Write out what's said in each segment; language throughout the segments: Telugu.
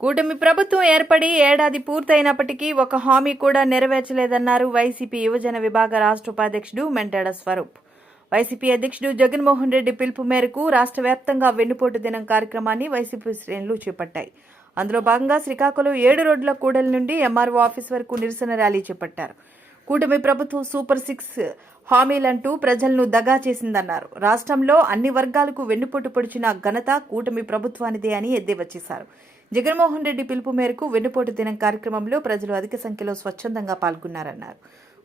కూటమి ప్రభుత్వం ఏర్పడి ఏడాది పూర్తయినప్పటికీ ఒక హామీ కూడా నెరవేర్చలేదన్నారు వైసీపీ యువజన విభాగ రాష్ట్ర ఉపాధ్యక్షుడు మెంటాడ స్వరూప్. వైసీపీ అధ్యక్షుడు జగన్మోహన్ రెడ్డి పిలుపు మేరకు రాష్ట్ర వ్యాప్తంగా వెన్నుపోటు దినం కార్యక్రమాన్ని వైసీపీ శ్రేణులు చేపట్టాయి. అందులో భాగంగా శ్రీకాకుళం ఏడు రోడ్ల కూడలి నుండి ఎంఆర్ఓ ఆఫీస్ వరకు నిరసన ర్యాలీ చేపట్టారు. కూటమి ప్రభుత్వం సూపర్ సిక్స్ హామీలంటూ ప్రజలను దగా చేసిందన్నారు. రాష్ట్రంలో అన్ని వర్గాలకు వెన్నుపోటు పొడిచిన ఘనత కూటమి ప్రభుత్వానిదే అని ఎద్దేవా చేశారు. జగన్మోహన్ రెడ్డి పిలుపు మేరకు వెన్నుపోటు దినం కార్యక్రమంలో ప్రజలు అధిక సంఖ్యలో స్వచ్ఛందంగా పాల్గొన్నారన్నారు.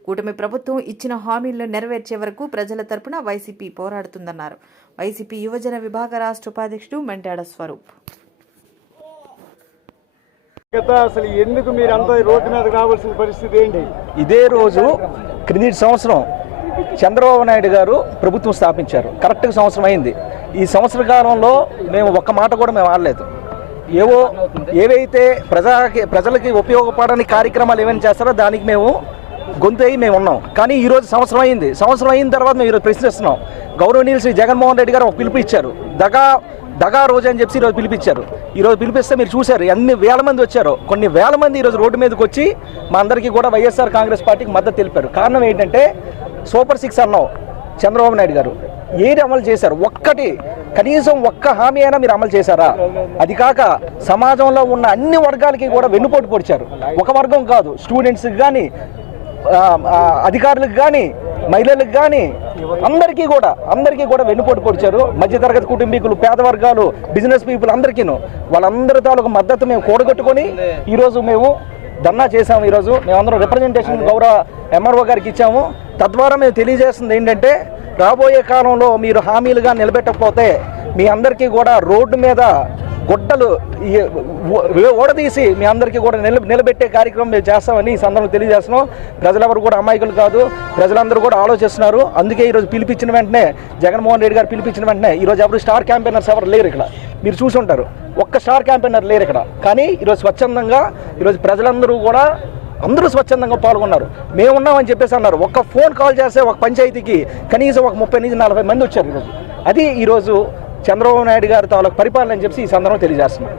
కూటమి ప్రభుత్వం ఇచ్చిన హామీలను నెరవేర్చే వరకు ప్రజల తరపున వైసీపీ పోరాడుతుందన్నారు. వైసీపీ యువజన విభాగ రాష్ట్ర ఉపాధ్యక్షుడు మెంటాడ స్వరూప్. గత అసలు ఎందుకు మీరంతా ఈ రోడ్డు మీద రావాల్సిన పరిస్థితి ఏంటి? ఇదే రోజు క్రిందటి సంవత్సరం చంద్రబాబు నాయుడు గారు ప్రభుత్వం స్థాపించారు. కరెక్ట్గా సంవత్సరం అయింది. ఈ సంవత్సర కాలంలో మేము ఒక్క మాట కూడా మేము ఆడలేదు. ఏవో ఏవైతే ప్రజలకి ప్రజలకి ఉపయోగపడని కార్యక్రమాలు ఏమైనా చేస్తారో దానికి మేము గొంతు అయ్యి మేము ఉన్నాం. కానీ ఈరోజు సంవత్సరం అయింది. సంవత్సరం అయిన తర్వాత మేము ఈరోజు ప్రశ్నిస్తున్నాం గౌరవనీయులు శ్రీ జగన్మోహన్ రెడ్డి గారు ఒక పిలుపు ఇచ్చారు దగా దగా రోజు అని చెప్పి ఈరోజు పిలిపించారు. ఈరోజు పిలిపిస్తే మీరు చూశారు ఎన్ని వేల మంది వచ్చారో. కొన్ని వేల మంది ఈరోజు రోడ్డు మీదకి వచ్చి మా అందరికీ కూడా వైఎస్ఆర్ కాంగ్రెస్ పార్టీకి మద్దతు తెలిపారు. కారణం ఏంటంటే సూపర్ సిక్స్ అన్నాం చంద్రబాబు నాయుడు గారు. ఏది అమలు చేశారు? ఒక్కటి కనీసం ఒక్క హామీ అయినా మీరు అమలు చేశారా? అది కాక సమాజంలో ఉన్న అన్ని వర్గాలకి కూడా వెన్నుపోటు పొడిచారు. ఒక వర్గం కాదు స్టూడెంట్స్కి కానీ అధికారులకు కానీ మహిళలకు కానీ అందరికీ కూడా అందరికీ కూడా వెన్నుపోటు పొడిచారు. మధ్యతరగతి కుటుంబీకులు పేద వర్గాలు బిజినెస్ పీపుల్ అందరికీను. వాళ్ళందరి తాలూకు మద్దతు మేము కూడగట్టుకొని ఈరోజు మేము ధర్నా చేశాము ఈరోజు. మేమందరం రిప్రజెంటేషన్ గౌరవ ఎంఆర్ఓ గారికి ఇచ్చాము. తద్వారా మేము తెలియజేస్తుంది ఏంటంటే రాబోయే కాలంలో మీరు హామీలుగా నిలబెట్టకపోతే మీ అందరికీ కూడా రోడ్డు మీద గుడ్డలు ఓడదీసి మీ అందరికీ కూడా నిల నిలబెట్టే కార్యక్రమం మేము చేస్తామని ఈ సందర్భంగా తెలియజేస్తున్నాం. ప్రజలెవరు కూడా అమాయకులు కాదు. ప్రజలందరూ కూడా ఆలోచిస్తున్నారు. అందుకే ఈరోజు పిలిపించిన వెంటనే జగన్మోహన్ రెడ్డి గారు పిలిపించిన వెంటనే ఈరోజు ఎవరు స్టార్ క్యాంపెయినర్స్ ఎవరు లేరు ఇక్కడ. మీరు చూసి ఉంటారు ఒక్క స్టార్ క్యాంపెయినర్ లేరు ఇక్కడ. కానీ ఈరోజు స్వచ్ఛందంగా ఈరోజు ప్రజలందరూ కూడా అందరూ స్వచ్ఛందంగా పాల్గొన్నారు. మేము ఉన్నామని చెప్పేసి అన్నారు. ఒక్క ఫోన్ కాల్ చేస్తే ఒక పంచాయతీకి కనీసం ఒక ముప్పై నుంచి నలభై మంది వచ్చారు ఈరోజు. అది ఈరోజు చంద్రబాబు నాయుడు గారి తాలూకు పరిపాలన అని చెప్పి ఈ సందర్భం తెలియజేస్తున్నాను